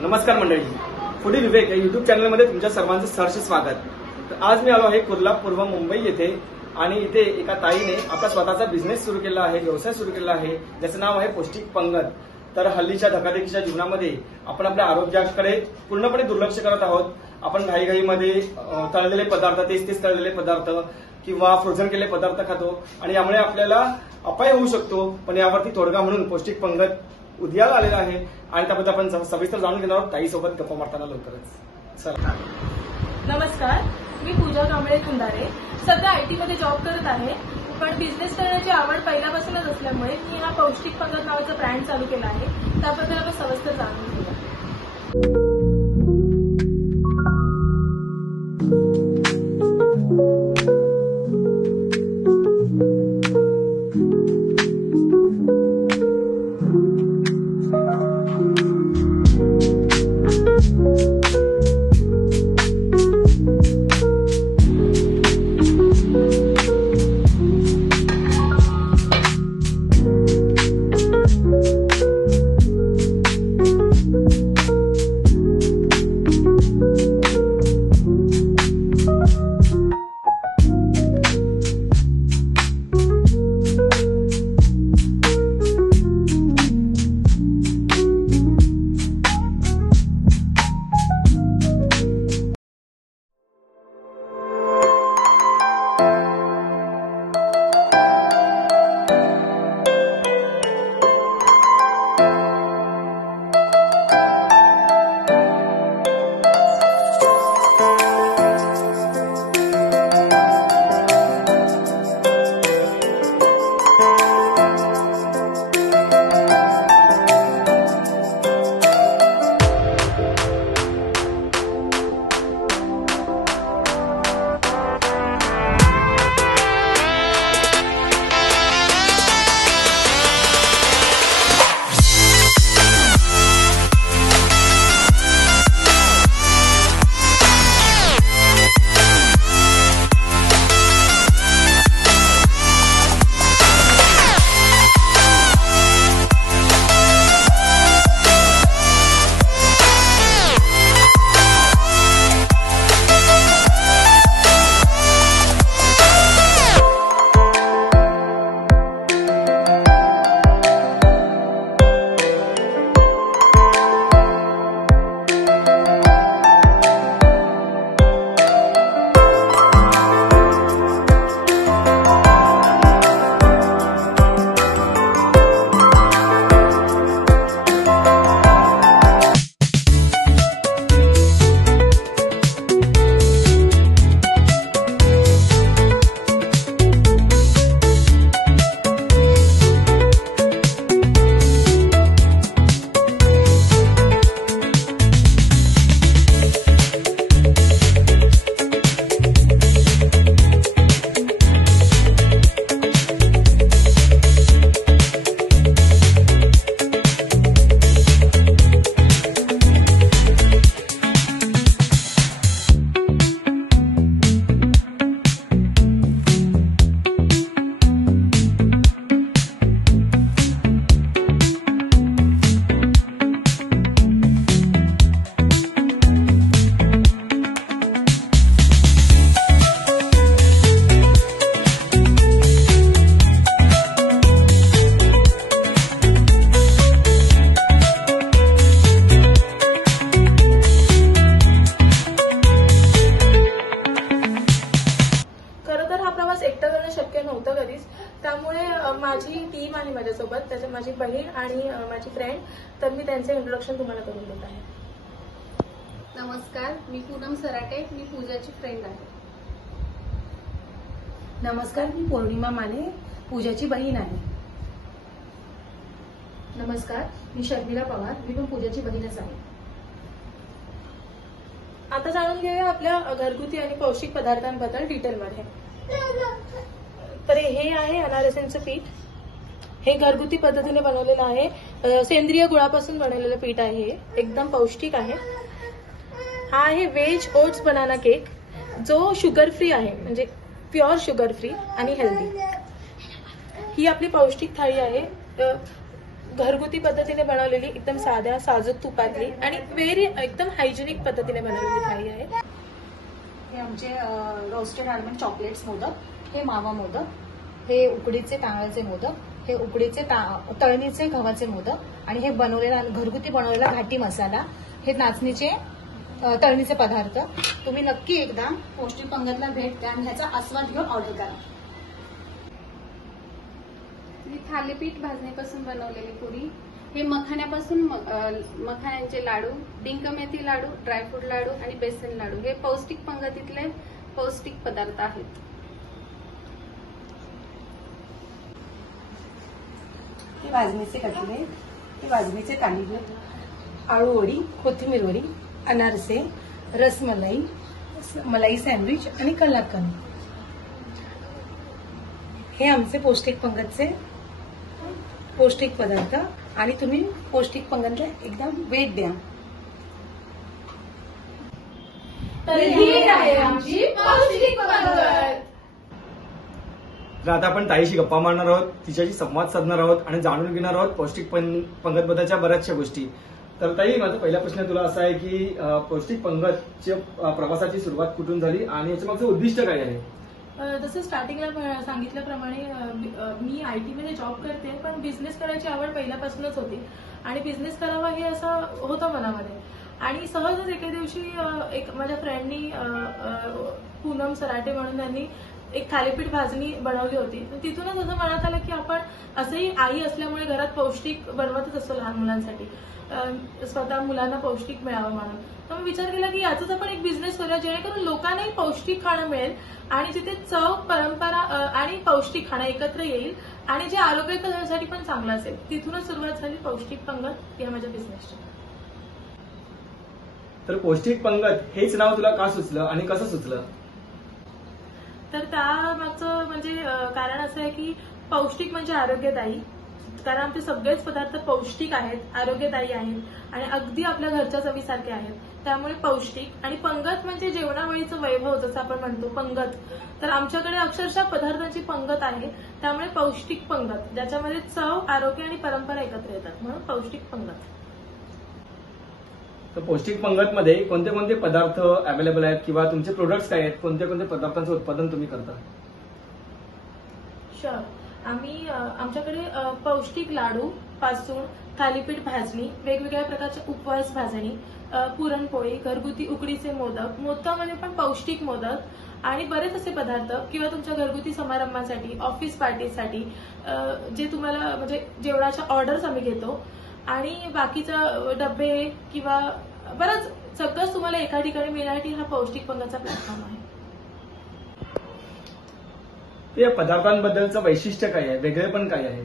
नमस्कार मंडळी, फूडी विवेक या युट्यूब चॅनलमध्ये तुमच्या सर्वांचं सहर्ष स्वागत। तर आज मी आलो आहे कुर्ला पूर्व मुंबई येथे आणि इथे एका ताईने आपला स्वतःचा बिझनेस सुरू केला आहे, व्यवसाय सुरू केला आहे, ज्याचं नाव आहे पौष्टिक पंगत। तर हल्लीच्या धकाधकीच्या जीवनामध्ये आपण आपल्या आरोग्याकडे पूर्णपणे दुर्लक्ष करत आहोत। आपण घाईघाईमध्ये तळलेले पदार्थ, तेच तळलेले पदार्थ किंवा फ्रोझन केलेले पदार्थ खातो आणि यामुळे आपल्याला अपाय होऊ शकतो। पण यावरती तोडगा म्हणून पौष्टिक पंगत उदयाला आलेला आहे आणि त्याबद्दल आपण सविस्तर जाणून घेणार आहोत ताईसोबत गप्पा मारताना लवकरच। चला। नमस्कार, मी पूजा कांबळे कुंदारे। सध्या IT मध्ये जॉब करत आहे, पण बिझनेस करण्याची आवड पहिल्यापासूनच असल्यामुळे मी हा पौष्टिक पंगत नावाचा ब्रँड चालू केला आहे। त्याबद्दल आपण सविस्तर जाणून घेऊया। शक्य नव्हतं कधीच, त्यामुळे माझी टीम आहे माझ्यासोबत, त्याच्यात माझी बहीण आणि माझी फ्रेंड, तर मी त्यांचे इंट्रोडक्शन तुम्हाला करून देत आहे। नमस्कार, मी पूनम सराटे, मी पूजाची फ्रेंड आहे। नमस्कार, मी पौर्णिमा माने, पूजाची बहीण आहे। नमस्कार, मी शर्मिला पवार, मी पण पूजाची बहीणच आहे। आता जाणून घेऊया आपल्या घरगुती आणि पौष्टिक पदार्थांबद्दल डिटेलमध्ये। तर हे आहे अनारसाचं पीठ। हे घरगुती पद्धतीने बनवलेलं आहे, सेंद्रिय गुळापासून बनवलेलं पीठ आहे, हे एकदम पौष्टिक आहे। हा आहे वेज ओट्स बनाना केक, जो शुगर फ्री आहे, म्हणजे प्युअर शुगर फ्री आणि हेल्दी। ही आपली पौष्टिक थाळी आहे, घरगुती पद्धतीने बनवलेली एकदम साध्या साजूक तुपातली आणि एकदम हायजेनिक पद्धतीने बनवलेली थाळी आहे. हे आमचे रोस्टेड आलमंड चॉकलेट्स मोदक, हे मावा मोदक, हे उकडीचे तांदळाचे मोदक, हे उकडीचे तळणीचे गव्हाचे मोदक आणि हे बनवलेला घरगुती बनवलेला घाटी मसाला, हे नाचणीचे तळणीचे पदार्थ. तुम्ही नक्की एकदा पौष्टिक पंगतला भेट द्या आणि ह्याचा आस्वाद घेऊन ऑर्डर करा. ही थालीपीठ भाजणीपासून बनवलेली पुरी, हे मखाण्यापासून मखाण्यांचे लाडू, डिंक मेथी लाडू, ड्रायफ्रूट लाडू आणि बेसन लाडू हे पौष्टिक पंगतीतले पौष्टिक पदार्थ आहेत. हे भाजणीचे कटलेट, हे भाजणीचे तांदूळ, आळू वडी, कोथिंबीर वडी, अनारसे, रसमलाई, मलाई सँडविच आणि कलाकंद. हे आमचे पौष्टिक पंगतचे पौष्टिक पदार्थ आणि तुम्ही पौष्टिक पंगतला एकदम भेट द्या. तर ही आहे आमची पौष्टिक पंगत. तर आता आपण ताईशी गप्पा मारणार आहोत, तिच्याशी संवाद साधणार आहोत आणि जाणून घेणार आहोत पौष्टिक पंगत बद्दलच्या बऱ्याचशा गोष्टी. तर ताई, माझा पहिला प्रश्न तुला असा आहे की पौष्टिक पंगतच्या प्रवासाची सुरुवात कुठून झाली आणि याच्या मागचं उद्दिष्ट काय आहे? जसं स्टार्टिंगला सांगितल्याप्रमाणे मी IT मध्ये जॉब करते, पण बिझनेस करायची आवड पहिल्यापासूनच होती आणि बिझनेस करावा हे असं होतं मनामध्ये. आणि सहजच एके दिवशी एक माझ्या फ्रेंडनी पूनम सराटे म्हणून त्यांनी एक थालीपीठ भाजणी बनवली होती. तिथूनच असं मनात आलं की आपण असंही आई असल्यामुळे घरात पौष्टिक बनवतच असतो लहान मुलांसाठी, स्वतः मुलांना पौष्टिक मिळावं म्हणून. तर मी विचार केला की याचाच आपण एक बिझनेस करूया जेणेकरून लोकांनाही पौष्टिक खाणं मिळेल आणि तिथे चव, परंपरा आणि पौष्टिक खाणं एकत्र येईल आणि जे आरोग्यासाठी पण चांगलं असेल. तिथूनच सुरुवात झाली पौष्टिक पंगत या माझ्या बिझनेसची. तर पौष्टिक पंगत हेच नाव तुला का सुचलं आणि कसं सुचलं? तर त्यामागचं म्हणजे कारण असं आहे की पौष्टिक म्हणजे आरोग्यदायी, कारण आमचे सगळेच पदार्थ पौष्टिक आहेत, आरोग्यदायी आहेत आणि अगदी आपल्या घरच्या चवीसारखे आहेत. त्यामुळे पौष्टिक आणि पंगत म्हणजे जेवणावळीचं वैभव जसं आपण म्हणतो पंगत. तर आमच्याकडे अक्षरशः पदार्थांची पंगत आहे, त्यामुळे पौष्टिक पंगत ज्याच्यामध्ये चव, आरोग्य आणि परंपरा एकत्र येतात, म्हणून पौष्टिक पंगत. तर पौष्टिक पंगतमध्ये कोणते कोणते पदार्थ अवेलेबल आहेत किंवा तुमचे प्रोडक्ट्स काय आहेत, कोणत्या कोणत्या पदार्थांचं उत्पादन तुम्ही करता? शुअर. आम्ही आमच्याकडे पौष्टिक लाडू पासून थालीपीठ भाजणी, वेगवेगळ्या प्रकारच्या उपवास भाजणी, पुरणपोळी, घरगुती उकडीचे मोदक, मोदकामध्ये पण पौष्टिक मोदक आणि बरेच असे पदार्थ किंवा तुमच्या घरगुती समारंभासाठी, ऑफिस पार्टीसाठी जे तुम्हाला म्हणजे जेवणाच्या ऑर्डर्स आम्ही घेतो आणि बाकीचा डबे किंवा बरंच सगळंच तुम्हाला एका ठिकाणी मिळण्यासाठी हा पौष्टिक पंगतचा प्लॅटफॉर्म आहे. या पदार्थांबद्दलचं वैशिष्ट्य काय आहे, वेगळेपण काय आहे?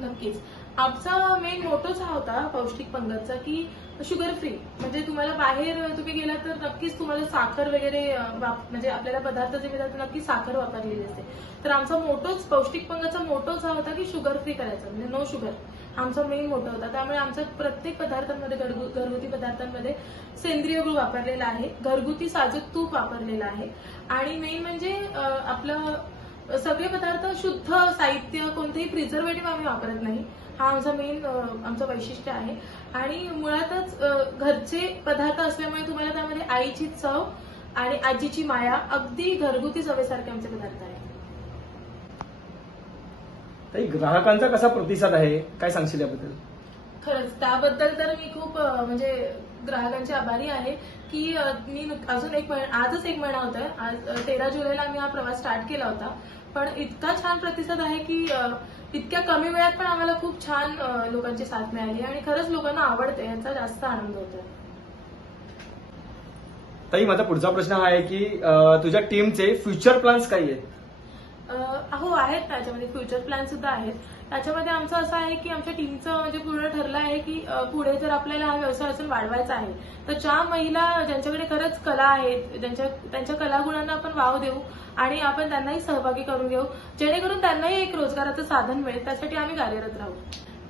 नक्कीच आमचा मेन मोटोच हा होता पौष्टिक पंगतचा की शुगर फ्री. म्हणजे तुम्हाला बाहेर तुम्ही गेलात तर नक्कीच तुम्हाला साखर वगैरे म्हणजे आपल्याला पदार्थ जे मिळतात नक्की साखर वापरलेली असते. तर आमचा मोटोच पौष्टिक पंगतचा मोटोच हा होता की शुगर फ्री करायचा, म्हणजे नो शुगर आमचा मेन मोठा होता. त्यामुळे आमच्या प्रत्येक पदार्थांमध्ये, घरगुती पदार्थांमध्ये सेंद्रिय गूळ वापरलेला आहे, घरगुती साजूक तूप वापरलेलं आहे आणि मेन म्हणजे आपलं सगळे पदार्थ शुद्ध साहित्य, कोणतेही प्रिझर्वेटिव्ह आम्ही वापरत नाही. हा आमचा मेन आमचं वैशिष्ट्य आहे आणि मुळातच घरचे पदार्थ असल्यामुळे तुम्हाला त्यामध्ये आईची चव आणि आजीची माया, अगदी घरगुती चवेसारखे आमचे पदार्थ आहेत. ग्राहकांचा कसा प्रतिसाद आहे, काय सांगशील याबद्दल? खरंच त्याबद्दल तर मी खूप म्हणजे ग्राहकांचे आभारी आहे की मी अजून आजच एक महिना होतोय, आज 13 जुलैला आम्ही हा प्रवास स्टार्ट केला होता, पण इतका छान प्रतिसाद आहे की इतक्या कमी वेळात पण आम्हाला खूप छान लोकांची साथ मिळाली आणि खरंच लोकांना आवडते, याचा जास्त आनंद होतोय. ताई, माझा पुढचा प्रश्न हा आहे की तुझ्या टीमचे फ्युचर प्लॅन्स काय आहेत? हो आहेत, त्याच्यामध्ये फ्युचर प्लॅन सुद्धा आहेत. त्याच्यामध्ये आमचं असं आहे की आमच्या टीमचं म्हणजे पूर्ण ठरलं आहे की पुढे जर आपल्याला हा व्यवसाय असून वाढवायचा आहे तर ज्या महिला ज्यांच्याकडे खरंच कला आहेत, त्यांच्या कलागुणांना आपण वाव देऊ आणि आपण त्यांनाही सहभागी करून घेऊ, जेणेकरून त्यांनाही एक रोजगाराचं साधन मिळेल. त्यासाठी आम्ही कार्यरत राहू.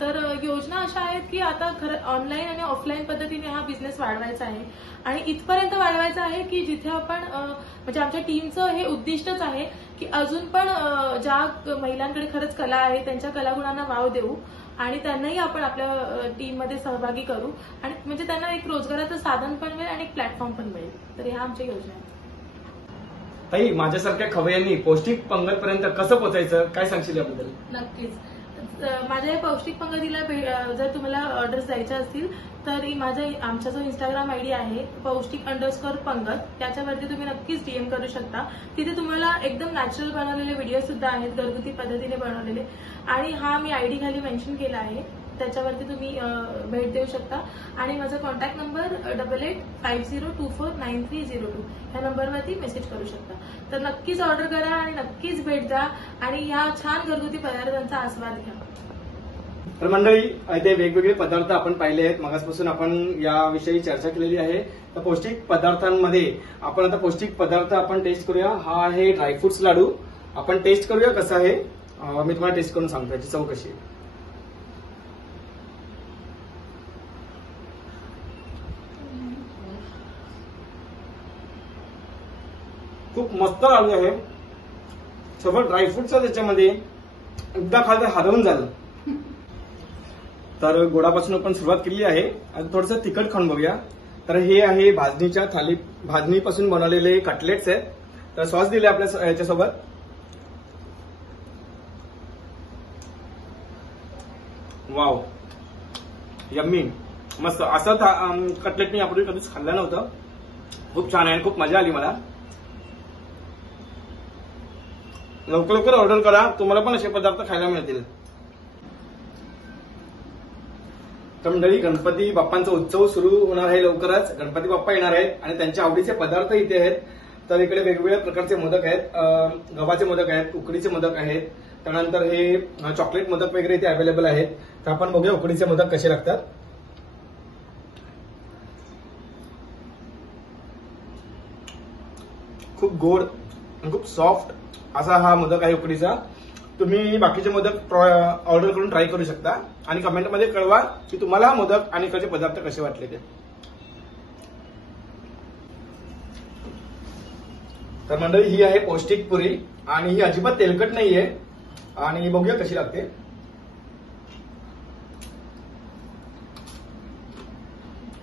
तर योजना अशा आहेत की आता खरं ऑनलाईन आणि ऑफलाईन पद्धतीने हा बिझनेस वाढवायचा आहे आणि इथपर्यंत वाढवायचा आहे की जिथे आपण म्हणजे आमच्या टीमचं हे उद्दिष्टच आहे की अजून पण ज्या महिलांकडे खरंच कला आहे त्यांच्या कलागुणांना वाव देऊ आणि त्यांनाही आपण आपल्या टीममध्ये सहभागी करू आणि म्हणजे त्यांना एक रोजगाराचं साधन पण मिळेल आणि एक प्लॅटफॉर्म पण मिळेल. तर ह्या आमच्या योजना आहेत. ताई, माझ्यासारख्या खवय्यांनी पौष्टिक पंगत पर्यंत कसं पोहोचायचं, काय सांगशील याबद्दल? नक्कीच. माझ्या या पौष्टिक पंगतीला जर तुम्हाला ऑर्डर्स द्यायच्या असतील तर आमचा जो इंस्टाग्राम आयडी आहे पौष्टिक_पंगत, त्याच्यावरती तुम्ही नक्कीच डीएम करू शकता. तिथे तुम्हाला एकदम नॅचरल बनवलेले व्हिडिओ सुद्धा आहेत, घरगुती पद्धतीने बनवलेले. आणि हा मी आयडी खाली मेन्शन केला आहे, त्याच्यावरती तुम्ही भेट देऊ शकता. आणि माझा कॉन्टॅक्ट नंबर 8850249302 या नंबरवरती मेसेज करू शकता. तर नक्कीच ऑर्डर करा आणि नक्कीच भेट द्या आणि ह्या छान घरगुती पदार्थांचा आस्वाद घ्या. तर मंडळी, इथे वेगवेगळे पदार्थ आपण पाहिले आहेत. मगासपासून आपण याविषयी चर्चा केलेली आहे. तर पौष्टिक पदार्थांमध्ये आपण आता पौष्टिक पदार्थ आपण टेस्ट करूया. हा आहे ड्रायफ्रुट्स लाडू. आपण टेस्ट करूया कसं आहे. मी तुम्हाला टेस्ट करून सांगतो याची चव कशी आहे. खूप मस्त लाडू आहे. सगळं ड्रायफ्रुटचं त्याच्यामध्ये एकदा खाल्लं हरवून झालं. तर गोडापासून आपण सुरुवात केली आहे. आता थोडंसं तिखट खाऊन बघूया. तर हे आहे भाजणीपासून बनवलेले कटलेट्स आहेत. तर सॉस दिले आपल्या याच्यासोबत. वाव, यम्मी, मस्त. असं कटलेट मी यापूर्वी कधीच खाल्लं नव्हतं. खूप छान आहे, खूप मजा आली मला. लवकर ऑर्डर करा, तुम्हाला पण असे पदार्थ खायला मिळतील. तर मंडळी, गणपती बाप्पांचा उत्सव सुरू होणार आहे लवकरच. गणपती बाप्पा येणार आहेत आणि त्यांच्या आवडीचे पदार्थ इथे आहेत. तर इकडे वेगवेगळ्या प्रकारचे मोदक आहेत. गव्हाचे मोदक आहेत, उकडीचे मोदक आहेत. त्यानंतर हे चॉकलेट मोदक वगैरे इथे अवेलेबल आहेत. तर आपण बघूया उकडीचे मोदक कसे लागतात. खूप गोड आणि खूप सॉफ्ट असा हा मोदक आहे उकडीचा. तुम्ही बाकीचे मोदक ऑर्डर करून ट्राय करू शकता आणि कमेंटमध्ये कळवा की तुम्हाला मोदक आणि इकडचे पदार्थ कसे वाटले ते. तर मंडळी, ही आहे पौष्टिक पुरी आणि ही अजिबात तेलकट नाहीये. आणि बघूया कशी लागते.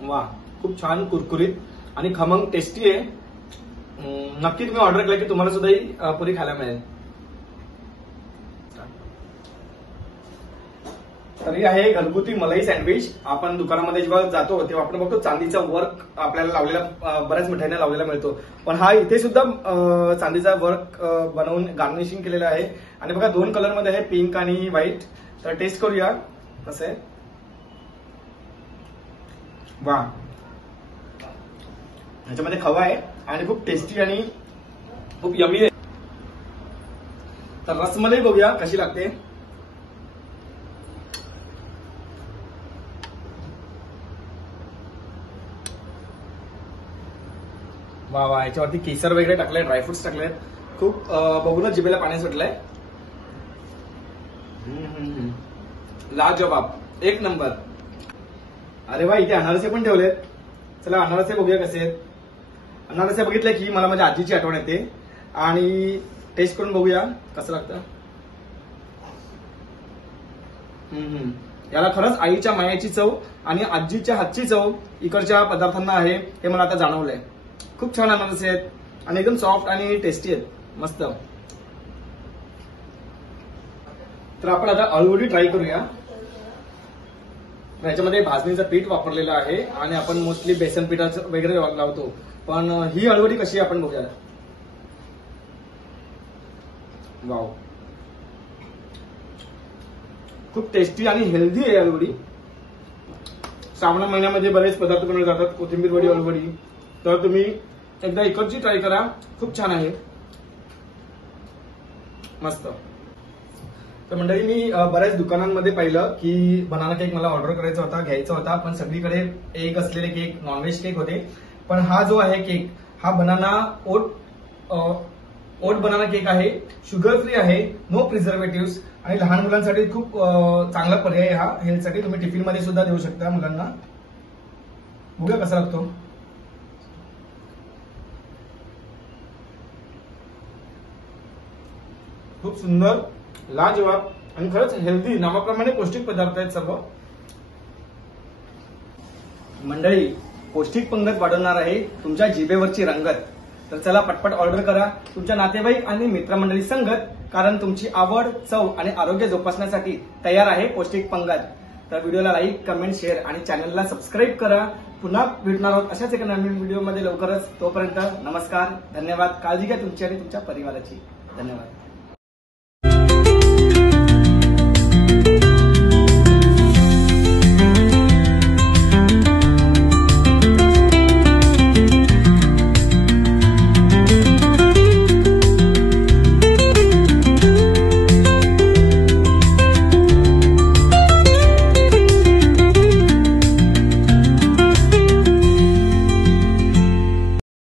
वा, खूप छान कुरकुरीत आणि खमंग टेस्टी आहे. नक्की तुम्ही ऑर्डर केला की तुम्हाला सुद्धा ही पुरी खायला मिळेल. तर ही आहे घरगुती मलाई सँडविच. आपण दुकानामध्ये जेव्हा जातो तेव्हा आपण बघतो चांदीचा वर्क आपल्याला लावलेला बऱ्याच मिठाईने लावलेला मिळतो. पण हा इथे सुद्धा चांदीचा वर्क बनवून गार्निशिंग केलेलं आहे. आणि बघा 2 कलरमध्ये आहे, पिंक आणि व्हाईट. तर टेस्ट करूया कसं आहे. वा, ह्याच्यामध्ये खवा आहे आणि खूप टेस्टी आणि खूप यमी आहे. तर रसमलाई बघूया कशी लागते. वा वा, याच्यावरती केसर वगैरे टाकलंय, ड्रायफ्रुट्स टाकलेत. खूप बघूनच जिभेला पाणी सुटलंय. लाजवाब, एक नंबर. अरे वा, इथे अनारसे पण ठेवलेत. चला अनारसे बघूया कसे आहेत. अनारसे बघितले की मला माझ्या आजीची आठवण येते आणि टेस्ट करून बघूया कसं लागतं. याला खरंच आईच्या मायाची चव आणि आजीच्या हातची चव इकडच्या पदार्थांना आहे हे मला आता जाणवलंय. खूप छान अनारसे आहेत आणि एकदम सॉफ्ट आणि टेस्टी आहेत, मस्त. तर आपण आता अळूवडी ट्राय करूया. याच्यामध्ये भाजणीचं पीठ वापरलेलं आहे आणि आपण मोस्टली बेसन पिठाचं वगैरे लावतो. पण ही अळूवडी कशी आपण बघूया. वाव, खूप टेस्टी आणि हेल्दी आहे अळूवडी. श्रावण महिन्यामध्ये बरेच पदार्थ बनवले जातात, कोथिंबीर वडी, अळूवडी. तर तुम्ही एकदा इकडची ट्राय करा, खूप छान आहे, मस्त. तर मंडळी, मी बऱ्याच दुकानांमध्ये पाहिलं की बनाना केक मला ऑर्डर करायचा होता, घ्यायचा होता. पण सगळीकडे एग असलेले केक, नॉनव्हेज केक होते. पण हा जो आहे केक, हा बनाना ओट बनाना केक आहे. शुगर फ्री आहे, नो प्रिझर्वेटिव्ह आणि लहान मुलांसाठी खूप चांगला पर्याय हा हेल्थसाठी. तुम्ही टिफिनमध्ये सुद्धा देऊ शकता मुलांना. बघूया कसा लागतो. खूप सुंदर, लाजवाब आणि खरंच हेल्दी, नावाप्रमाणे पौष्टिक पदार्थ आहेत सर्व. मंडळी, पौष्टिक पंगत वाढवणार आहे तुमच्या जिभेवरची रंगत. तर चला पटपट ऑर्डर करा तुमच्या नातेवाईक आणि मित्रमंडळी संगत, कारण तुमची आवड, चव आणि आरोग्य जोपासण्यासाठी तयार आहे पौष्टिक पंगत. तर व्हिडिओला लाईक, कमेंट, शेअर आणि चॅनलला सबस्क्राईब करा. पुन्हा भेटणार आहोत अशाच एका नवीन व्हिडिओमध्ये लवकरच. तोपर्यंत नमस्कार, धन्यवाद. काळजी घ्या तुमची आणि तुमच्या परिवाराची. धन्यवाद.